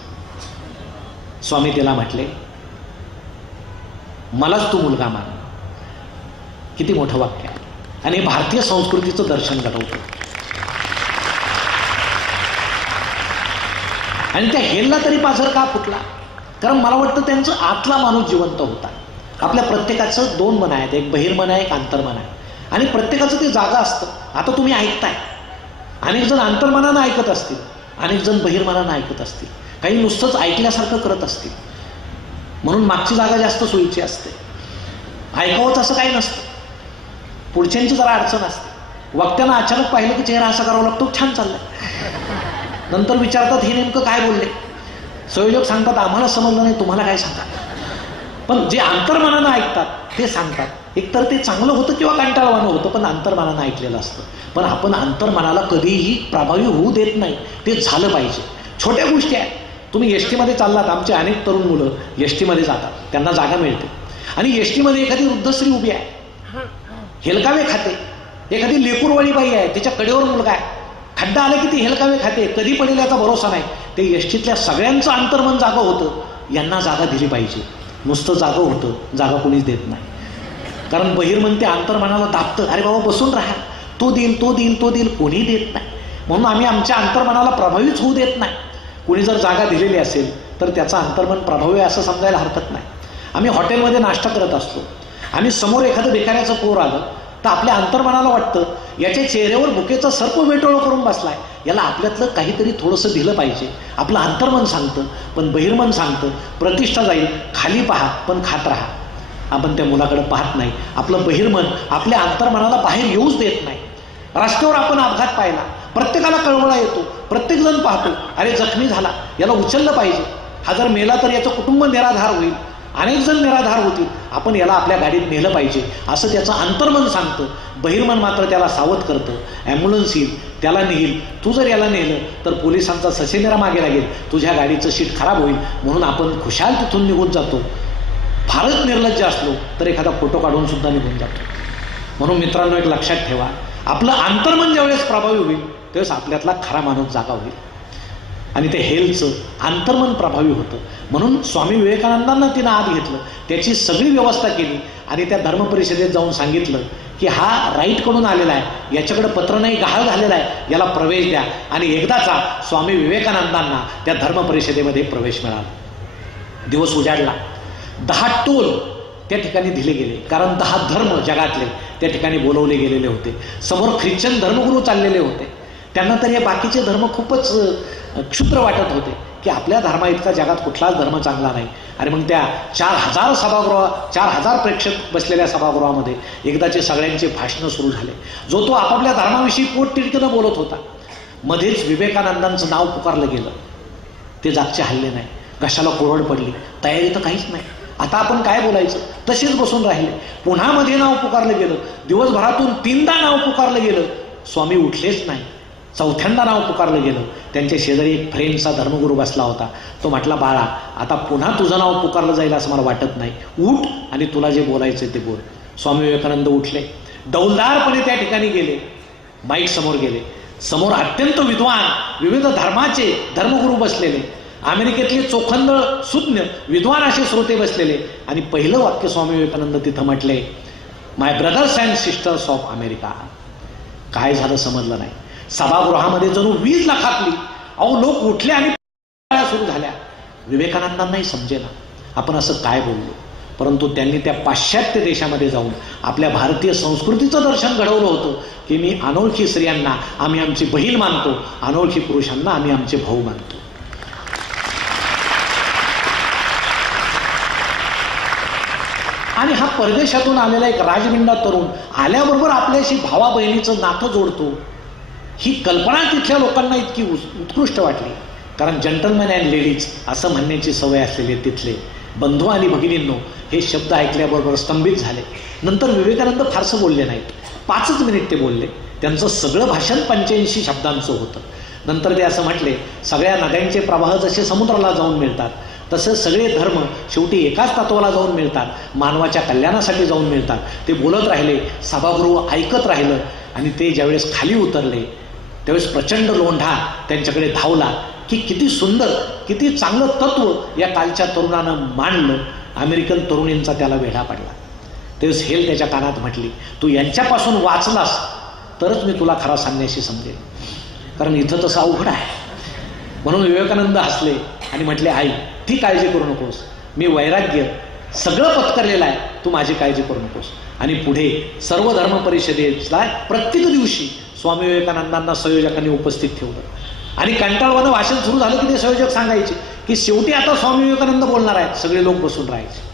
स्वामी तिला म्हटले, मलाच तू मुलगा मान. किती मोठं वाक्य आहे. आणि भारतीय संस्कृतीचं दर्शन घडवतं. आणि त्या हेलला तरी पाझर का फुटला? कारण मला वाटतं त्यांचं आतला माणूस जिवंत होता. आपल्या प्रत्येकाचं 2 मन आहेत, एक बहिर्मन आहे, एक अंतर्मन आहे. आणि प्रत्येकाचं ते जागा असतं. आता तुम्ही ऐकताय, अनेक जण अंतर्मनानं ऐकत असतील, अनेक जण बहिर्मनानं ऐकत असतील, काही नुसतंच ऐकल्यासारखं करत असतील. म्हणून मागची जागा जास्त सोयीची असते. ऐकावंच असं काही नसतं. पुढच्यांची जरा अडचण असते. वक्त्यांना अचानक पाहिलं की चेहरा असा करावा लागतो, छान चाललाय. नंतर विचारतात, हे नेमकं काय बोलले? संयोजक सांगतात, आम्हाला समजलं नाही, तुम्हाला काय सांगतात? पण जे अंतर्मनानं ऐकतात ते सांगतात. एकतर ते चांगलं होतं किंवा कंटाळवाणं होतं, पण अंतर्मनानं ऐकलेलं असतं. पण आपण अंतर्मनाला कधीही प्रभावी होऊ देत नाही. ते झालं पाहिजे. छोट्या गोष्टी आहेत. तुम्ही एसटीमध्ये चाललात, आमचे अनेक तरुण मुलं एसटीमध्ये जातात, त्यांना जागा मिळते. आणि एसटीमध्ये एखादी वृद्ध स्त्री उभी आहे, हेलकावे खाते. एखादी लेकूरवाळी बाई आहे, तिच्या कडेवर मुलगा आहे, खड्डा आला की ती हेलकावे खाते, कधी पडेल याचा भरोसा नाही. ते एसटीतल्या सगळ्यांचं अंतर्मन जागं होतं. यांना जागा दिली पाहिजे. नुसतं जागं होतं, जागा कोणीच देत नाही. कारण बहिर्मन ते अंतर्मनाला दाबतं, अरे बाबा बसून राहा, तो देईल, तो देईल, तो देईल, कोणी देत नाही. म्हणून आम्ही आमच्या अंतर्मनाला प्रभावित होऊ देत नाही. कोणी जर जागा दिलेली असेल तर त्याचं अंतर्मन प्रभावी असं समजायला हरकत नाही. आम्ही हॉटेलमध्ये नाश्ता करत असतो, आम्ही समोर एखादं भिकाऱ्याचं पोर आलं, तर आपल्या अंतर्मनाला वाटतं याच्या चेहऱ्यावर भुकेचा सर्प वेटोळं करून बसलाय, याला आपल्यातलं काहीतरी थोडंसं दिलं पाहिजे. आपलं अंतर्मन सांगतं, पण बहिर्मन सांगतं प्रतिष्ठा जाईल, खाली पहा पण खात राहा. आपण त्या मुलाकडे पाहत नाही. आपलं बहिर्मन आपल्या अंतर्मनाला बाहेर येऊच देत नाही. रस्त्यावर आपण अपघात पाहिला, प्रत्येकाला कळवळा येतो, प्रत्येक जण पाहतो अरे जखमी झाला, याला उचललं पाहिजे, हा जर मेला तर याचं कुटुंब निराधार होईल, अनेक जण निराधार होतील, आपण याला आपल्या गाडीत नेलं पाहिजे असं त्याचं अंतर्मन सांगतं. बहिर्मन मात्र त्याला सावध करतं, ॲम्ब्युलन्स येईल, त्याला नेईल, तू जर याला नेलं तर पोलिसांचा ससेमिरा मागे लागेल, तुझ्या गाडीचं शीट खराब होईल, म्हणून आपण खुशाल तिथून निघून जातो. फारच निर्लज्ज असलो तर एखादा फोटो काढून सुद्धा निघून जातो. म्हणून मित्रांनो एक लक्षात ठेवा, आपलं अंतर्मन ज्यावेळेस प्रभावी होईल त्यावेळेस आपल्यातला खरा माणूस जागा होईल. आणि ते हेल्थचं अंतर्मन प्रभावी होतं. म्हणून स्वामी विवेकानंदांना तिनं आत घेतलं, त्याची सगळी व्यवस्था केली आणि त्या धर्मपरिषदेत जाऊन सांगितलं की हा राईटकडून आलेला आहे, याच्याकडे पत्र नाही गहाळ झालेला आहे, याला प्रवेश द्या. आणि एकदाचा स्वामी विवेकानंदांना त्या धर्मपरिषदेमध्ये प्रवेश मिळाला. दिवस उजाडला. 10 टोल त्या ठिकाणी दिले गेले, कारण 10 धर्म जगातले त्या ठिकाणी बोलवले गेलेले होते. समोर ख्रिश्चन धर्मगुरू चाललेले होते. त्यांना तर हे बाकीचे धर्म खूपच क्षुद्र वाटत होते की आपल्या धर्मा इतका जगात कुठलाच धर्म चांगला नाही. आणि मग त्या 4,000 प्रेक्षक बसलेल्या सभागृहामध्ये एकदाचे सगळ्यांचे भाषणं सुरू झाले. जो तो आपापल्या धर्माविषयी पोटतिडकीनं बोलत होता. मध्येच विवेकानंदांचं नाव पुकारलं गेलं. ते जागचे हल्ले नाही, घशाला कोरड पडली, तयारी तर काहीच नाही. आता आपण काय बोलायचं, तसेच बसून राहिले. पुन्हा मध्ये नाव पुकारलं गेलं. दिवसभरातून 3दा नाव पुकारलं गेलं, स्वामी उठलेच नाही. 4थ्यांदा नाव पुकारलं गेलं. त्यांच्या शेजारी एक फ्रेंचचा धर्मगुरू बसला होता. तो म्हटला, बाळा आता पुन्हा तुझं नाव पुकारलं जाईल असं मला वाटत नाही, उठ आणि तुला जे बोलायचं ते बोल. स्वामी विवेकानंद उठले, डौलदारपणे त्या ठिकाणी गेले, माईक समोर गेले. समोर अत्यंत विद्वान विविध धर्माचे धर्मगुरू बसलेले, अमेरिकेतले चोखंदळ सुज्ञ विद्वान असे श्रोते बसलेले. आणि पहिलं वाक्य स्वामी विवेकानंद तिथं म्हटले, my brothers and sisters of America. काय झालं समजलं नाही. सभागृहामध्ये जणू वीज लाखातली. अहो लोक उठले आणि सुरू झाल्या. विवेकानंदांनाही समजेना आपण असं काय बोललो. परंतु त्यांनी त्या पाश्चात्य देशामध्ये जाऊन आपल्या भारतीय संस्कृतीचं दर्शन घडवलं होतं की मी अनोळखी स्त्रियांना आम्ही आमची बहीण मानतो, अनोळखी पुरुषांना आम्ही आमचे भाऊ मानतो. आणि हा परदेशातून आलेला एक राजबिंडा तरुण आल्याबरोबर आपल्याशी भावा बहिणीचं नातं जोडतो, ही कल्पना तिथल्या लोकांना इतकी उत्कृष्ट वाटली. कारण जंटलमॅन अँड लेडीज असं म्हणण्याची सवय असलेले तिथले बंधू आणि भगिनींनो हे शब्द ऐकल्याबरोबर स्तंभित झाले. नंतर विवेकानंद फारसं बोलले नाहीत. 5च मिनिट ते बोलले. त्यांचं सगळं भाषण 85 शब्दांचं होतं. नंतर ते असं म्हटले, सगळ्या नद्यांचे प्रवाह जसे समुद्राला जाऊन मिळतात तसं सगळे धर्म शेवटी एकाच तत्वाला जाऊन मिळतात, मानवाच्या कल्याणासाठी जाऊन मिळतात. ते बोलत राहिले, सभागृह ऐकत राहिलं. आणि ते ज्यावेळेस खाली उतरले त्यावेळेस प्रचंड लोंढा त्यांच्याकडे धावला की किती सुंदर, किती चांगलं तत्व या कालच्या तरुणानं मांडलं. अमेरिकन तरुणींचा त्याला वेढा पडला. त्यावेळेस हेल त्याच्या कानात म्हटली, तू यांच्यापासून वाचलास तरच मी तुला खरा संन्यासी समजेल, कारण इथं तसं अवघड आहे. म्हणून विवेकानंद हसले आणि म्हटले, आई ती काळजी करू नकोस, मी वैराग्य सगळं पत्करलेलं आहे, तू माझी काळजी करू नकोस. आणि पुढे सर्व धर्म परिषदेला प्रत्येक दिवशी स्वामी विवेकानंदांना संयोजकांनी उपस्थित ठेवलं. आणि कंटाळवाणं भाषण सुरू झालं की ते संयोजक सांगायचे की शेवटी आता स्वामी विवेकानंद बोलणार आहेत. सगळे लोक बसून राहायचे.